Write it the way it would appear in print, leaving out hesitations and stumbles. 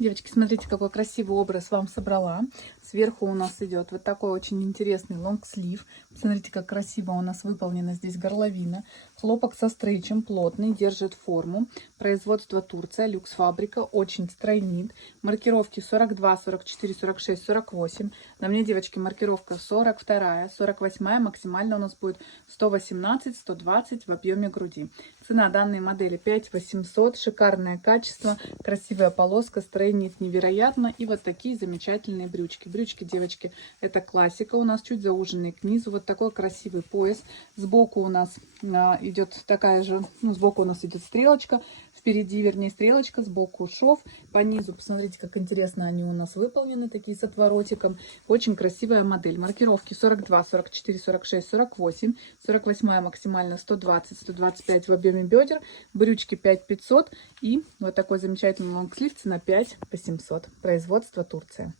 Девочки, смотрите, какой красивый образ вам собрала. Сверху у нас идет вот такой очень интересный лонгслив. Смотрите, как красиво у нас выполнена здесь горловина. Хлопок со стрейчем, плотный, держит форму. Производство Турция, люкс фабрика, очень стройнит. Маркировки 42, 44, 46, 48. На мне, девочки, маркировка 42, 48, максимально у нас будет 118, 120 в объеме груди. Цена данной модели 5800, шикарное качество, красивая полоска, стрейнит невероятно. И вот такие замечательные брючки. Брючки, девочки, это классика, у нас чуть зауженные к низу. Вот такой красивый пояс. Сбоку у нас идет такая же, сбоку у нас идет стрелочка, впереди, вернее, стрелочка, сбоку шов, по низу, посмотрите, как интересно они у нас выполнены, такие с отворотиком. Очень красивая модель. Маркировки 42, 44, 46, 48, 48 максимально 120, 125 в объеме бедер, брючки 5500 и вот такой замечательный лонгслив, цена 5800, производство Турция.